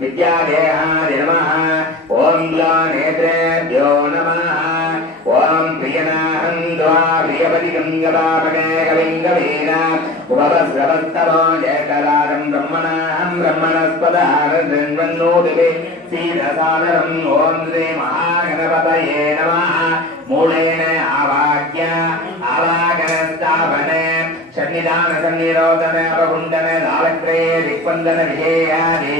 విద్యాదేహాయ నమః. ఓం నేత్రేభ్యో నమః. ఓం ప్రియనాహం ద్వా ప్రియపతి గంగపాపకే కవింగవీన. ఉపవస్రవస్తమో జయకరాజం బ్రహ్మణాహం బ్రహ్మణస్పదారన్వన్నోదివే సీదసాదరం ఓం శ్రీ మహాగణపతయే నమః మూలేన ఆవాక్య ఆవాగన స్థాపనే సన్నిధాన సన్నిరోధన అపగుండన దాలక్రయ దిక్పందన విజయాది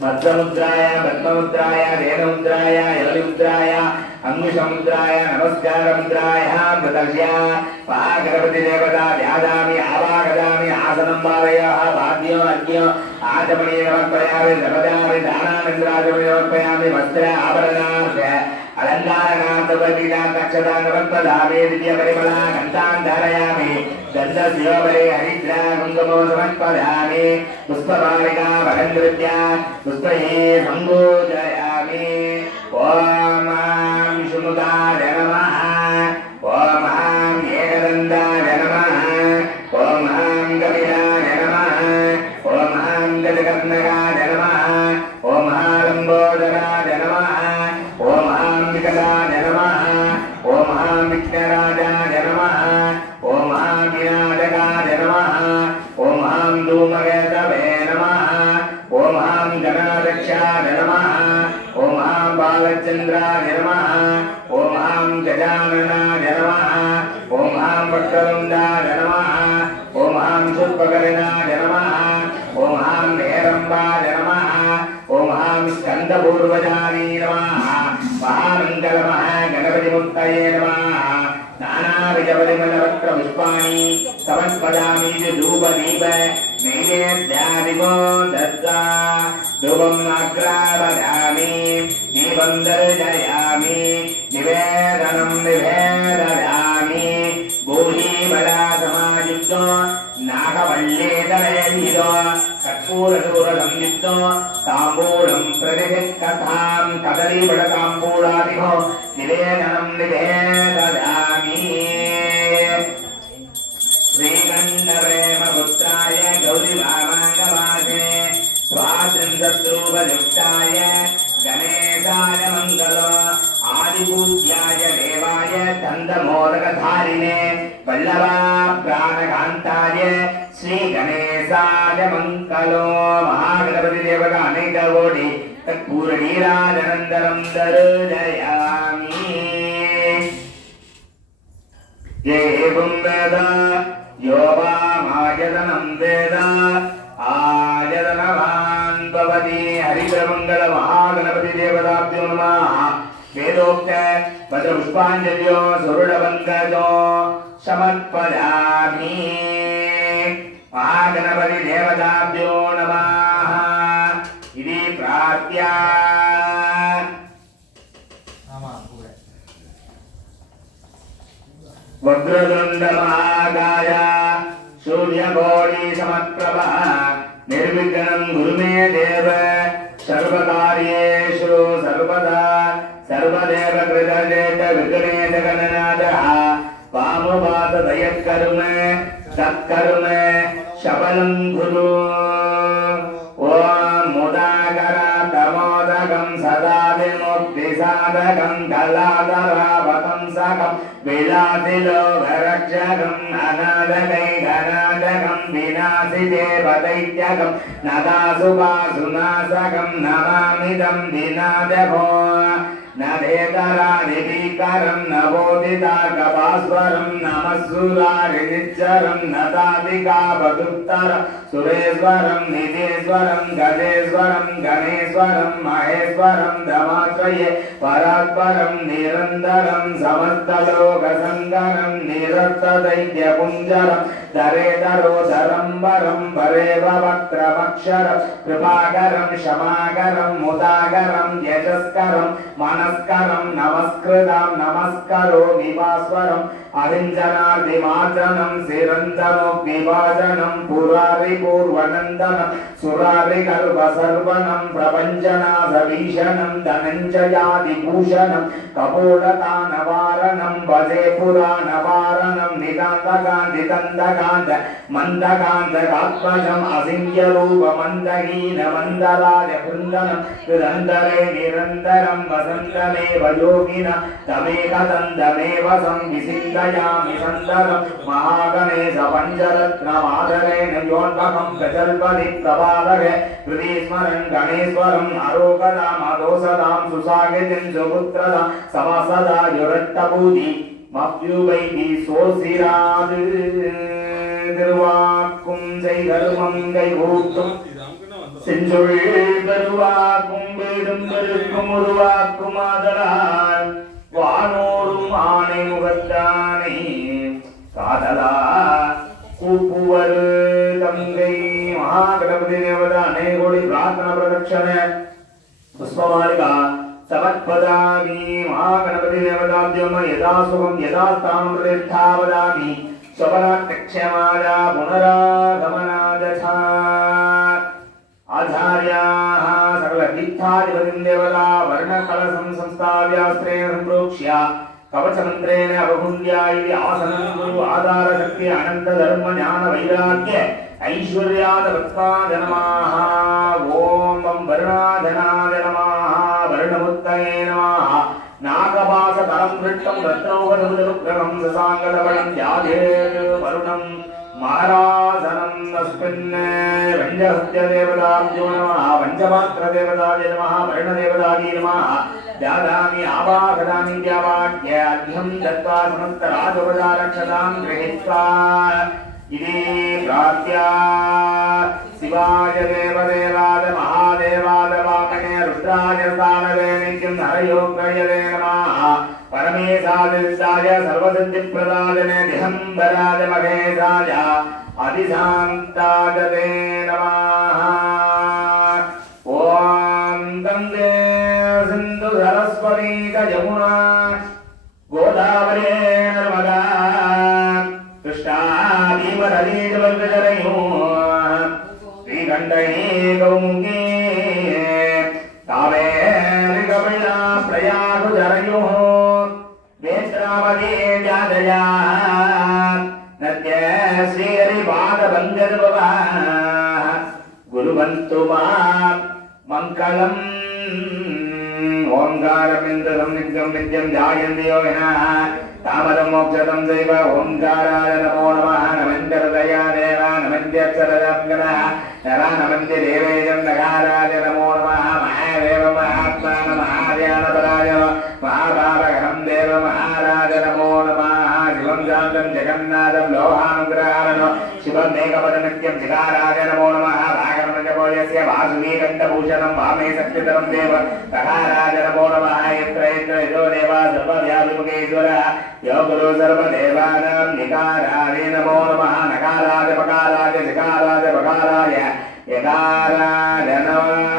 మత్సముద్రాయ పద్మముద్రాయ వేదముద్రాయ యలముద్రాయ అంగుషముద్రాయ అంగుశముద్రాయ నమస్కారముద్రాయ మృతస్య గణపతి దేవత వ్యాదామి ఆవాగదామి ఆసనం బాలయ వాద్యం అర్ఘ్యం ఆచమణీ నమస్పయామి సపదామి దానానందరాజమణి నమస్పయామి వస్త్ర ఆభరణార్థ అలంకారణ దివ్య పరిమళ కంఠాన్ ధారయామి గంధశివబలి హరిద్రా పుష్పమాలికా వరంగృత్య పుష్పయే సంబోధయామి ఓం గణాధ్యక్షాయ నమః ఓం ఆం బాలచంద్రాయ నమః ఓం ఆం గజాననాయ నమః ఓం ఆం వక్రతుండాయ నమః ఓం ఆం శుల్పకరణాయ నమః ఓం ఆం హేరంబాయ నమః ఓం ఆం స్కందపూర్వజానీ నమః మహామంగళ గణపతి ముక్తయే నమః నానావిధపరిమళవక్ర పుష్పాణి సమర్పయామి ధూప దీప నైవేద్యాదిగో దత్తా ధూపం అగ్రావయామి దీపం దర్శయామి నివేదనం నివేదయామి భూజీబలా సమాయుక్తో నాగవల్లేదరేంద్రో కర్పూరదూర సంయుక్తో తాంబూలం ఉపయుక్తాయ గణేశాయ మంగళ ఆదిపూజ్యాయ దేవాయ దందమోదకధారిణే వల్లభా ప్రాణకాంతాయ శ్రీ గణేశాయ మంగళో మహాగణపతి దేవగా అనేక కోటి దరుదయామి యోగా మాయదనం వేద ఆయదనమా भगवती हरिद्रमङ्गलमहागणपति देवताभ्यो नमः। वेदोक्त भद्रपुष्पाञ्जल्यो सुरुडवन्दतो समर्पयामि। महागणपति देवताभ्यो नमः। इति प्रार्थ्या। वक्रतुण्डमागाय सूर्यकोणीसमप्रभः நிர்விகணம் குருமே தேவ சர்வகாரியேஷு சர்வதா சர்வதேவ கிருதேத விக்னேத கணநாதா வாமுபாத தயக்கரும சத்கரும சபலம் குரு. ஓம் முதாகர தமோதகம் சதா விமுக்தி சாதகம் கலாதராபதம் சகம் விலாதிலோகரட்சகம் அநாதகை கணா विलासिलोभरक्षकम् अनादकैकनादकं विनाशिदेवदैत्यकं नदासुभासुनाशकं नमामिदं विनादभो नदेतरादिकरं नवोदिताकभास्वरं नमस्सुरारिनिच्चरं नदादिकावदुत्तर सुरेश्वरं निधेश्वरं गजेश्वरं गणेश्वरं महेश्वरं दमाश्रये परात्परं निरन्तरं समस्तलोकसङ्गरं निरस्तदैत्यपुञ्जरं दरेतरोदरं वरं वरेव वक्त्रमक्षरं कृपाकरं क्षमाकरं मुदाकरं यशस्करं मनस्करं नमस्कृतं नमस्करो निवास्वरम् अहिञ्जनादिमाचनं सिरन्दनोऽग्निवाचनं पुरारिपूर्वनन्दनं सुरारिगर्भसर्वनं प्रपञ्चनाथभीषणं धनञ्जयादिभूषणं कपोलतानवारणं भजे पुराणवारणं निदान्तकान्तिदन्तक மந்தகாந்த மந்தகாந்த காத்மஜம் அசிங்கரூப மந்தகீன மந்தராஜ குந்தனம் நிரந்தரே நிரந்தரம் வசந்தமேவ யோகின தமேகதந்தமேவ संविसिन्दयामि सन्दनं महागणेश पञ्चरत्नमादरेण योन्मखं प्रचल्पति प्रभावरे हृदीस्मरन् गणेश्वरम् अरोगदामदोषदां सुसागितिं सुपुत्रदा समसदा युरट्टभूति மத்யுவை நீ சோசிராது. திருவாக்கும் செய்கருமங்கை ஊட்டும். செஞ்சொல் பெருவாக்கும் வீடும் பெருக்கும் உருவாக்கும் ஆதலால். வானோரும் ஆணை முகத்தானே காதலா. கூப்புவர் தங்கை மகாகணபதி தேவதா அநேகோடி பிரார்த்தன பிரதட்சண. புஷ்பமாலிகா సమర్పదామి. మహాగణపతి దేవతాద్యమ యదా సుఖం యదా స్థానం ప్రతిష్టాపదామి. స్వపరాక్షమాయ పునరాగమనాద ఆచార్యాः సకలతీర్థాధిపతిం దేవతా వర్ణకలసం సంస్థావ్యాస్త్రేణ సంప్రోక్ష్య కవచమంత్రేణ అవగుణ్య ఇది ఆసనం గురు ఆధారశక్తి అనంత ధర్మ జ్ఞాన వైరాగ్య ఐశ్వర్యాద వత్సాద నమః ఓం వం వరుణాధనాద கரம் விட்டம் ரத்னோகரம் சாங்கலவளம் யாதே வருணம் மாராசனம் அஸ்மின் வஞ்சஹஸ்ய தேவதாபியோ நம வஞ்சபாத்திர தேவதாபிய நம வருண தேவதாபிய நம ஜாதாமி ஆபாகதாமி வியாபாக்கியம் தத்வா சமஸ்த ராஜபதாரக்ஷதாம் கிரகித்வா. இதே பிரார்த்தியா சிவாய தேவதேவாத மகாதேவாத வாமனே ருத்ராஜ சாமதே நித்யம் ஹரயோக்ரயதே நம దిహంబరాయ మహేశాయ అధిశాంతాయ తే నమః. ఓం గంగే సింధు సరస్వతీ చ యమునా గోదావరి నర్మదా. కృష్ణా భీమనదీ சரணயா ஸ்ரீஹரிபாதவங்கர்வா குருவந்து மாம் மங்களம். ஓங்காரம் இந்திரம் நித்தம் நித்யம் தியாயந்தியோ என. தாமதம் மோக்ஷதம் தெய்வ ஓங்காராய நமோ நம. நமந்தரதயா தேவா. நமந்தியச்சரதங்கன நரா நமந்தி தேவேஜம் நகாராய நமோ జగన్నాథం లోహానుగ్రహాలను శివం మేఘపద నిత్యం శిఖారాజ నమో నమః. భాగవతపోయస్య వాసుమీకంఠభూషణం వామే సత్యతరం దేవ. సహారాజ నమో నమ. యత్ర యత్ర యజో దేవా. సర్వవ్యాపిముఖేశ్వర యోగులు సర్వదేవానాం నికారాయ నమో నమ. నకారాజ పకారాజ శిఖారాజ పకారాయ యకారాజ నమః.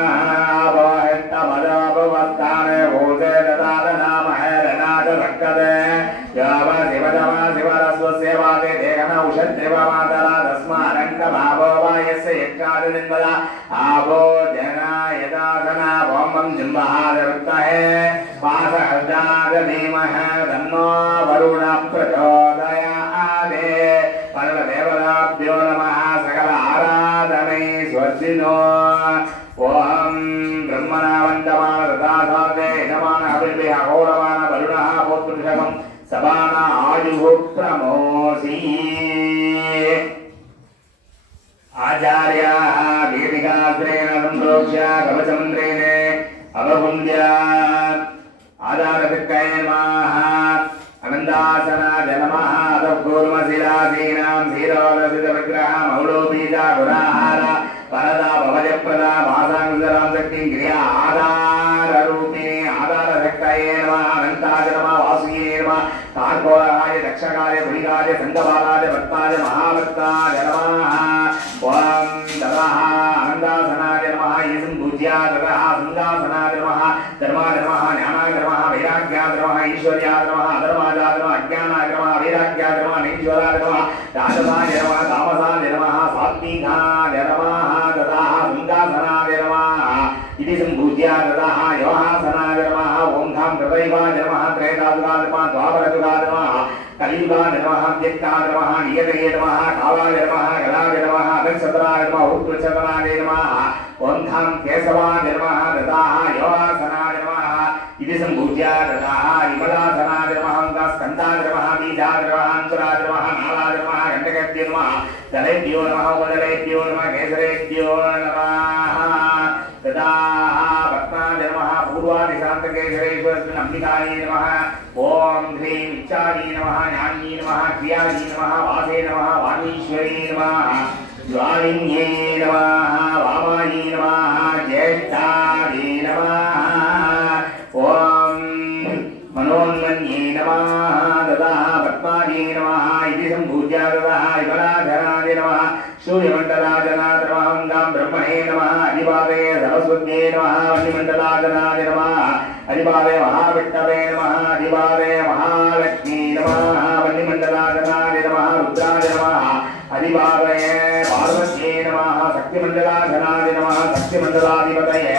తస్మారంక భావో వాయస్య యక్షాది నిర్మల ఆభో జన యదాసన ఓం జింబహాదవృత్తహే పాసహర్జాద ధీమహ తన్నో వరుణ ప్రచో అదూర్మశిలాసీనాం శీరోలసిత విగ్రహ మౌళోపీజ గురాహార పరదా భవజప్రదా వాసాంగురాం శక్తి नमः ओंधं केशवाय नमः रताः यवासनाय नमः इति सम्भूत्या रताः विमलासनाय नमः स्कन्दाय नमः बीजाय नमः अङ्कुराय नमः नालाय नमः कण्टकेभ्यो नमः दलेभ्यो नमः उपदलेभ्यो नमः केसरेभ्यो नमः तदाः भक्ताय नमः पूर्वादिशान्तकेश्वरेश्वरस्मिन् अम्बिकायै नमः ॐ ह्रीं इच्छायै नमः ज्ञान्यै नमः क्रियायै नमः वासे नमः वाणीश्वरे नमः ज्वालिन्यै नमः अधिपादे सरस्वत्यै नमः वन्यमण्डलाजनाय नमः अधिपादे महाविष्णवे नमः अधिपादे महालक्ष्मी नमः वन्यमण्डलाजनाय नमः रुद्राय नमः अधिपादये पार्वत्यै नमः शक्तिमण्डलाधनाय नमः शक्तिमण्डलाधिपतये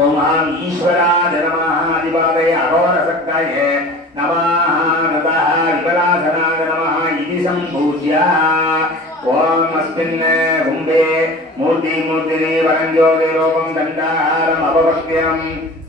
ॐ आम् ईश्वराय नमः अधिपादये अघोरशक्तये नमः नतः विकलाधनाय नमः इति सम्पूज्य ॐ अस्मिन् कुम्भे मूर्तिमूर्तिनि वरञ्जोतिरूपं दण्डाहारम्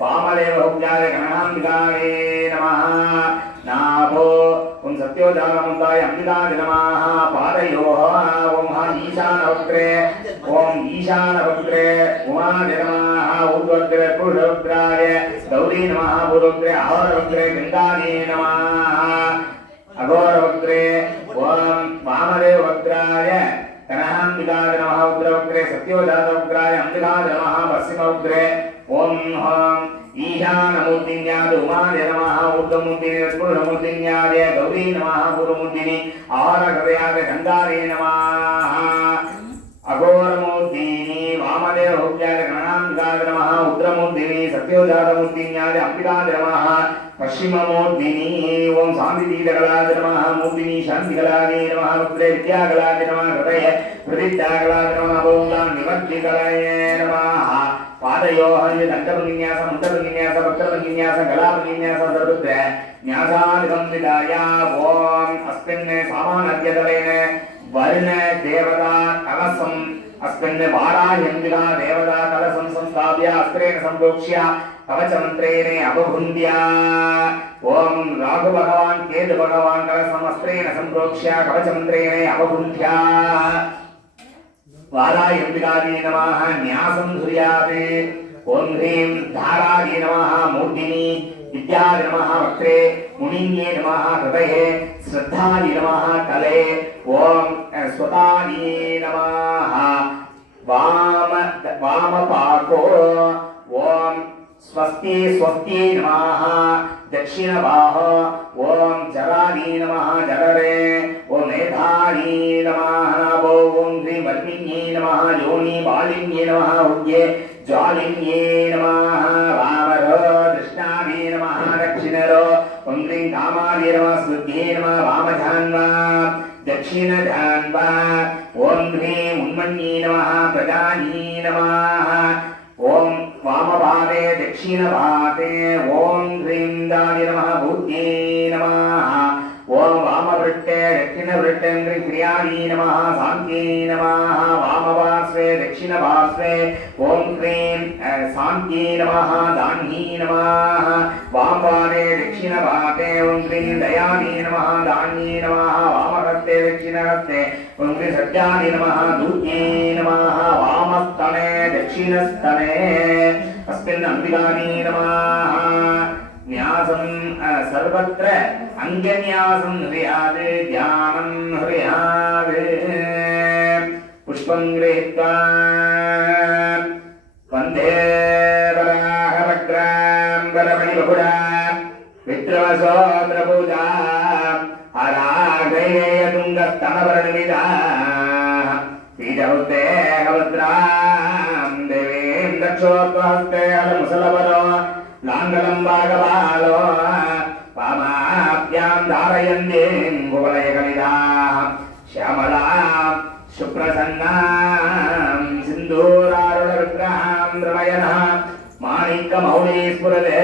वामदेव हुग्याय गणाम्बिकाय नमः नाभो ॐ सत्योजानमुद्दाय अम्बिकाय नमः पादयोः ॐ हा ईशानवक्त्रे ॐ ईशानवक्त्रे उमाय नमः ऊर्ध्वग्रे पुरुषवक्त्राय गौरी नमः पूर्वग्रे अहोरवक्त्रे गङ्गानि नमः अघोरवक्त्रे ॐ वामदेववक्त्राय कनहाम्बिकाय नमः उग्रवक्त्रे सत्योजातवक्त्राय अम्बिकाय नमः ఓం హాం ఈశానమూర్తిన్యా రుమాని నమ ఉర్ధమూర్తిని స్ఫురణమూర్తిన్యా దే గౌరీ నమ గురుమూర్తిని ఆహారగవ్యాగ గంధారే నమ అఘోరమూర్తిని వామదేవ్యాగ గణనాంగాగ నమ ఉగ్రమూర్తిని సత్యోజాతమూర్తిన్యాది అంబికాగ నమ పశ్చిమమూర్తిని ఓం సాంతిదీతగలాద నమ మూర్తిని శాంతిగలాదే నమ రుద్రే విద్యాగలాద నమ హృదయ హృదిత్యాగలాద నమ భౌతాం నిమర్తిగలయే నమ పాదయో దండభృన్యాస మండభృన్యాస వక్రభృన్యాస గళాభృన్యాస సర్వత్ర. న్యాసానుసంవిధాయ ఓం అస్మిన్ సామానద్యతలైన వరుణ దేవతా కలసం. అస్మిన్ వారాహ్యంగిల దేవతా కలసం సంస్థాప్య అస్త్రేణ సంప్రోక్ష్య కవచ మంత్రేణ అవభృంద్య ఓం రాఘు భగవాన్ కేతు భగవాన్ కలసం అస్త్రేణ సంప్రోక్ష్య కవచ మంత్రేణ అవభృంధ్యా వారాయంబికాదే నమ న్యాసం ధుర్యాత్ ఓం హ్రీం ధారాదే నమ మూర్తిని విద్యాది నమ వక్త్రే మునింగే నమ హృదయే శ్రద్ధాది నమ కలే ఓం స్వతాది నమ వామ వామపాకో ఓం స్వస్తి స్వస్తి నమ. దక్షిణ బాహ ఓం జరాది నమ. జరరే ఓం మేధాది నమ. నాభో ఓం శ్రీ వర్మిణ్యే నమ. యోని బాలిన్యే నమ. ఉద్యే జ్వాలిన్యే నమ. వామరో కృష్ణాది నమ. దక్షిణరో ఓం క్లీం కామాది నమ. శుద్ధే నమ. వామధాన్వా. దక్షిణధాన్వా. ఓం హ్రీం ఉన్మన్యే నమ. ప్రజాయీ నమ. ఓం वामपादे दक्षिणपादे ॐ ह्रीं दानि नमः भूत्ये नमः ఓం వామవృట్టే దక్షిణవృట్టేంద్రిక్రియాణీ నమ సాంఖ్యై నమ వామపార్శ్వే దక్షిణపార్శ్వే ఓం క్రీం సాంఖ్యై నమ దాహ్యై నమ వామపాదే దక్షిణపాదే ఓం క్రీం దయానీ నమ దాహ్యై నమ వామహస్తే దక్షిణహస్తే ఓం క్రీం సత్యాని నమ దూర్యై నమ వామస్తనే దక్షిణస్తనే అస్మిన్ అంబికానీ నమ न्यासम् सर्वत्र अङ्गन्यासं ह्रियाद् ध्यानं ह्रियाद् पुष्पं गृहीत्वा वन्दे वराहवक्रां वरमणिबहुडा विद्रवसो प्रभुजा हराग्रैरेयतुङ्गस्तमवर्णमिदा श्रीजवते हवत्रां देवीं दक्षोत्वहस्ते हरमुसलवरो లాంగలం భాగవాలో పామాభ్యాం ధారయందే కువలయకలిదా శ్యామలా సుప్రసన్నా సింధూరారుణ విగ్రహాం రమయన మాణిక్యమౌళీ స్ఫురలే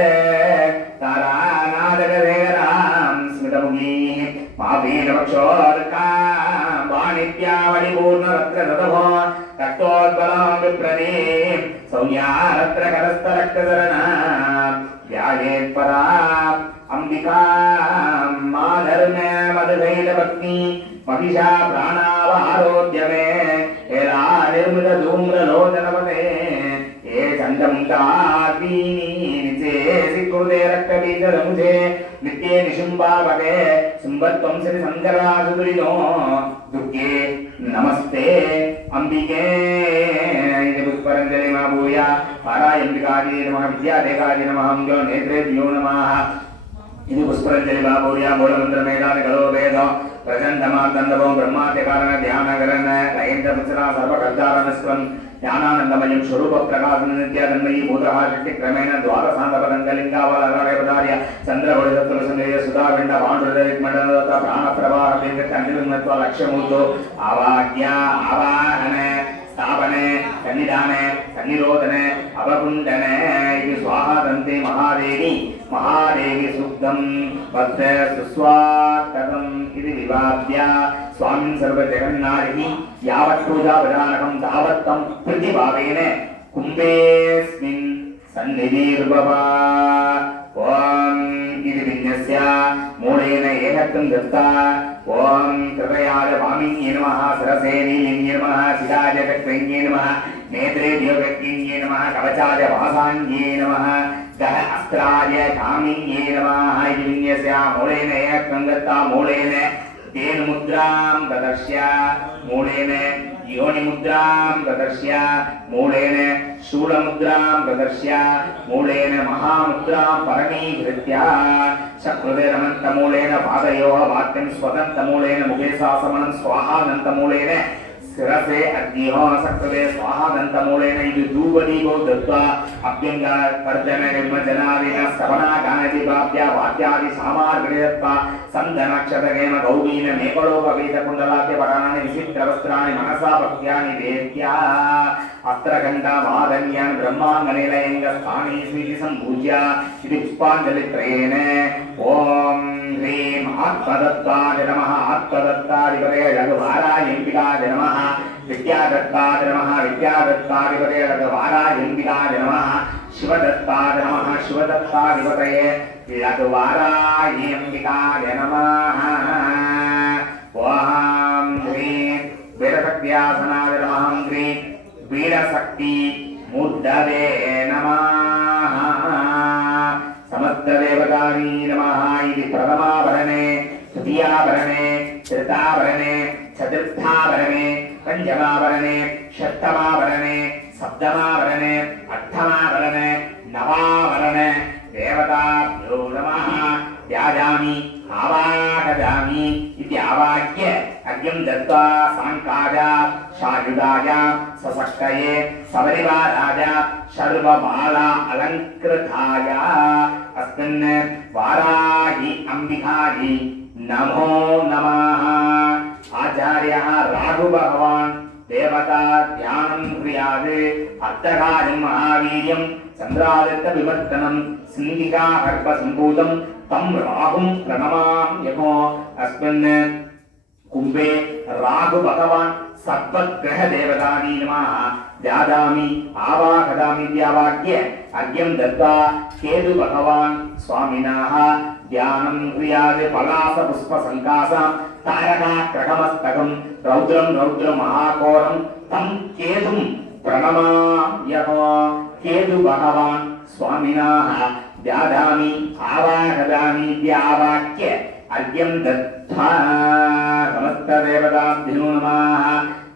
తారానాదగరేరాం స్మితముఖీ మాపీనవక్షోర్కాం వాణిత్యావళిపూర్ణరత్నదభో రక్తోద్బలం విప్రదీం సౌమ్యారత్ర కరస్థరక్తధరణ ధ్యాయేత్పరా అంబికా మాధర్మ మధుగైలపత్ని మహిషా ప్రాణావారోగ్యమే హేరా నిర్మృత ధూమ్రలోచనపతే ఏ చండముండాదీని చేసి కృతే నిత్యే నిశుంబావతే శుంభత్వం శ్రీ శంకరాసుదురిలో దుర్గే నమస్తే. అంబికే. ఇది పుష్పరంజలి మా భూయ పారాయంబికాది నమ విద్యాదేకాది నమ అంగో నేత్రేభ్యో నమ. ఇది పుష్పరంజలి బాబూర్య మూలమంత్రమేదాని గలో వేదం ప్రచండమాదండవం బ్రహ్మాద్యకారణ ధ్యానగరణ లయేంద్ర మిశ్రా సర్వకర్తారణస్వం జ్ఞానానందమయం స్వరూప ప్రకాశన నిత్యాదన్మయీ భూతహా శక్తి క్రమేణ ద్వారసాంతపదంగలింగావలర్య చంద్రవడిదత్తుల సందేయ సుధావిండ పాండురవిమండలత ప్రాణ ప్రవాహ కంటిలింగత్వ లక్ష్యమూర్తో ఆవాహ్య ఆవాహన స్థాపనే సన్నిధానే సన్నిరోధనే అవకుండనే ఇది స్వాహ దంతే మహాదేవి. महादेः सुप्तम् वस्त्र सुस्वात्तम् इति विवाद्या स्वामिन् सर्वजगन्नारिः यावत् पूजावधानकम् तावत् तं प्रतिभावेन कुम्भेऽस्मिन् सन्निधिर्भवा ॐ इति भिन्नस्य मूलेन एकत्वम् दत्ता ॐ कृतयाय वामिन्ये नमः सरसे नीलिन्ये नमः शिराजगत्वन्ये नमः नेत्रे दियोगत्ये नमः कवचाय वासाङ्गे नमः ಗಹಸ್ತ್ರಾಯ ಕಾಮಿನ್ಯೇ ನಮಾಯ ಲಿಂಗಸ್ಯ ಮೂಲೇನ ಕಂಗತ್ತಾ ಮೂಲೇನ ತೇನ ಮುದ್ರಾಂ ಪ್ರದರ್ಶ್ಯ ಮೂಲೇನ ಯೋನಿ ಮುದ್ರಾಂ ಪ್ರದರ್ಶ್ಯ ಮೂಲೇನ ಶೂಲ ಮುದ್ರಾಂ ಪ್ರದರ್ಶ್ಯ ಮೂಲೇನ ಮಹಾಮುದ್ರಾಂ ಪರಮೀಕೃತ್ಯ ಚಕ್ರದೆ ರಮಂತ ಮೂಲೇನ ಪಾದಯೋಹ ವಾಕ್ಯಂ ಸ್ವದಂತ ಮೂಲೇನ ಮುಗೇಶಾಸಮನಂ ಸ್ವಾಹಾನಂತ ಮೂಲೇನ శిరసే అగ్నిహో సకృతే స్వాహానంతమూలేన ఇది దూవదీపో దత్వా అభ్యంగ పర్జన నిర్మజనాదిన శ్రవణాగానది ప్రాప్య వాద్యాది సామాగ్రిదత్వా సంధనక్షతగేమ గౌరీన మేకలోపవీత కుండలాద్య పరాణి విచిత్ర వస్త్రాన్ని మనసా భక్త్యాని వేద్యా అస్త్రగంధ వాదన్యాన్ బ్రహ్మాంగనిలయంగా స్థానీ స్వీతి సంభూజ్య ఇది పుష్పాంజలిత్రయేణ ఓం హ్రీం ఆత్మదత్తాయ నమః ఆత్మదత్తాధిపతే రఘువారాయంబికాయ నమః విద్యాదత్తాయ నమః విద్యాదత్తాధిపతే రఘువారాయంబికాయ నమః శివదత్తాయ నమః శివదత్తాధిపతయే రఘువారాయంబికాయ నమః. ఓం హ్రీం వీరశక్త్యాసనాయ నమః హ్రీం వీరశక్తి మూర్ధవే నమః. సమస్తదేవతానీ నమ ఇది ప్రథమాభరణే తృతీయాభరణే తృతాభరణే చతుర్థాభరణే పంచమాభరణే షష్టమాభరణే సప్తమాభరణే అష్టమాభరణే నవాభరణే దేవతాభ్యో నమ ధ్యాయామి ఆవాహయామి ఇది ఆవాహ్య అగ్యం దత్వా సాంకాయ శాయుధాయ సశక్తయే సవరివారాజ సర్వబాల అలంకృతాయ అస్మిన్ వారాహి అంబికాయి నమో నమః ఆచార్య రాఘు భగవాన్ దేవతా ధ్యానం క్రియాద్ అర్థకార్యం మహావీర్యం చంద్రాదిత్య వివర్తనం సింధికా హర్ప సంభూతం తం రాహుం ప్రణమామ్యహో అస్మిన్ కుంభే రాఘు భగవాన్ సర్వగ్రహ ఆవాహదామి ద్యావాక్య అర్ఘ్యం దత్వా కేతు భగవాన్ స్వామినః. ధ్యానం క్రియాది పలాస పుష్ప సంకాసం తారకా క్రగమస్తకం రౌద్రం రౌద్ర మహాకోరం తం కేతుం ప్రణమాయః కేతు భగవాన్ స్వామినః. దాదామి ఆవాహదామి ద్యావాక్య అర్ఘ్యం దత్వా సమస్త దేవతాభ్యో నమః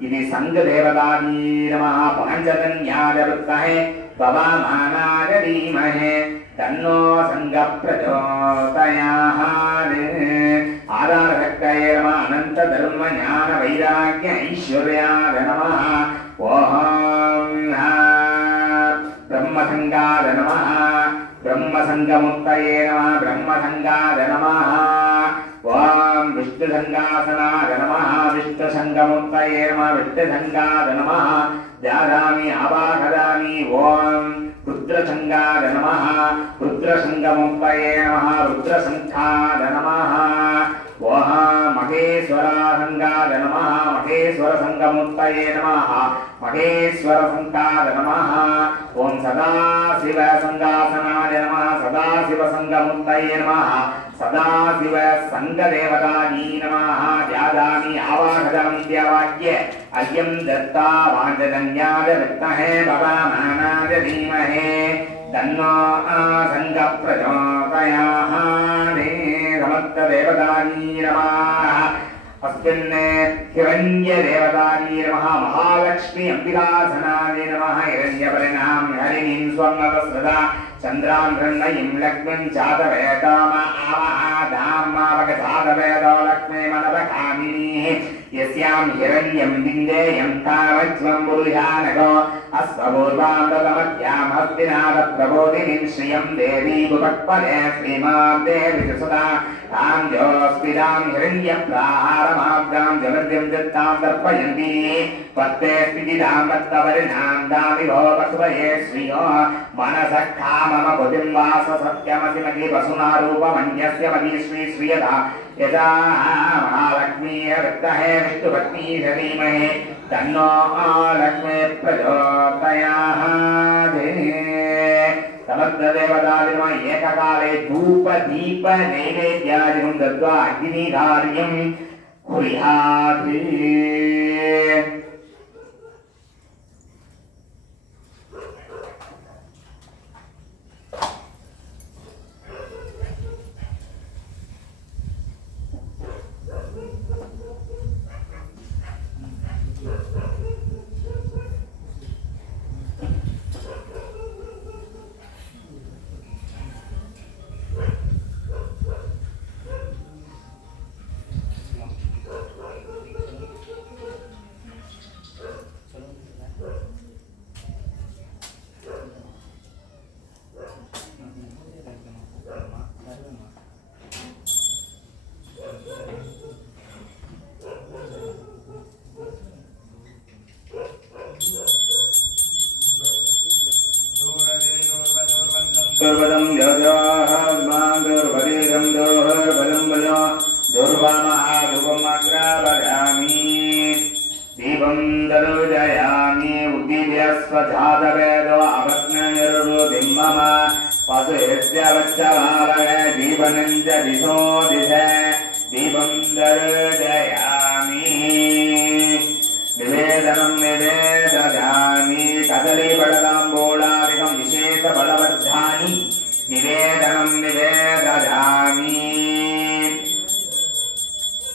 ఇది సంఘ దేవతాభీ నమః పాంచజన్యాయ వృత్తహే పవమానాయ ధీమహే తన్నో సంఘ ప్రచోదయాత్ ఆధారశక్తయే నమ అనంత ధర్మ జ్ఞాన వైరాగ్య ఐశ్వర్యాయ నమః ఓం బ్రహ్మసంగాద నమ బ్రహ్మసంగముక్తయే నమ బ్రహ్మసంగాద నమ ఓం నమ విష్ణుసంగముక్తయే నమ విష్ణుసంగాద నమ జాదామి ఆవాహదామి ఓం రుద్రసంగాద నమ రుద్రసంగముక్తయే నమ రుద్రసంఖ్యాద నమ ఓహ మహేశ్వరాసంగాద నమ మహేశ్వర సంగముత్తయే నమ మహేశ్వర సంకాద నమ ఓం సదాశివ సంగాసనాయ నమ సదాశివ సంగముత్తయే నమ సదాశివ సంగదేవతాయీ నమ ధ్యాదామి ఆవాహదమివాక్య అయ్యం దత్తా వాంఛజన్యాయ విద్మహే భవామానాయ ధీమహే తన్నో సంగ ప్రచోదయామి సమస్తదేవతాయీ నమ అస్మిన్ హిరణ్యదేవతాయీ నమ మహాలక్ష్మి అంబికాసనాయ నమ హిరణ్యపరిణాం హరిణీం స్వర్ణవస్రదా చంద్రాం హృణ్మయీం లగ్నం చాతవేదామ ఆమహాదామావగ చాతవేదో లక్ష్మీ మనవ కామినీ बिन्देयं तावज्वं पुरुषानगो अस्वपूर्वामृतमध्यां हस्तिनाथप्रबोधिनीं श्रियं देवी उपक्पदे श्रीमां देवी सुधा तां जोस्मितां हिरण्यप्राहारमाब्दां जलद्यं दत्तां दर्पयन्ती दत्तपरिणां दामि भो पशुपये श्रियो। मनसः बुधिं वास सत्यमसिमति वसुनारूपमन्यस्य मती श्री श्रियता यदा महालक्ष्मी विद्महे विष्णुपत्नी धीमहि तन्नो समस्तदेवतादिनम एककाले धूप दीप नैवेद्यादिकं दत्त्वा अग्निकार्यं कुर्यात् தீபமாவக தீபனஞ்ச திசோ திச தீபம் தருஜயாமி நிவேதனம் நிவேததாமி கதலை படலாம்போலாதிகம் விசேஷ பலவர்த்தானி நிவேதனம் நிவேததாமி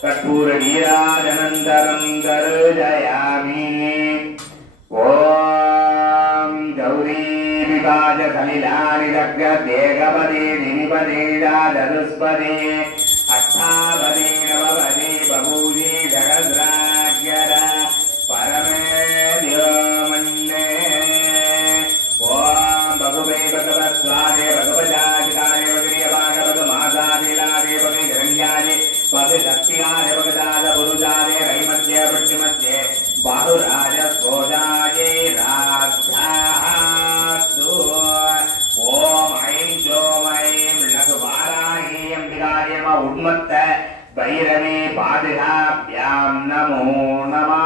கற்பூர நீராஜனந்தரம் தருஜயாமி ஓ శ్రీపాద సలిలానిదగ్ర దేగపదే నినిపదే దాదనుస్పదే అష్టాపదే నవపదే బహూజీ జగద్రాజ్ఞర పరమే ద్యోమన్నే ఓం భగువే భగవత్ స్వాదే భగవజాది కాలే భగిరి అపాగ భగ మాసాది లాదే భగి भैरवे पादिहाभ्यां नमो नमः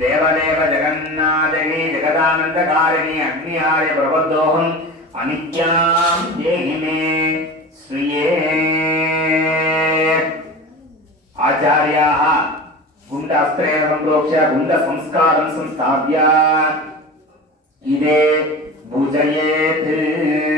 देवदेव जगन्नाथगी जगदानन्दकारिणि अग्निहाय प्रबद्धोऽहम् अनित्यां देहि मे श्रिये आचार्याः गुण्डास्त्रेण सम्प्रोक्ष्य गुण्डसंस्कारं संस्थाप्य इदे भुजयेत्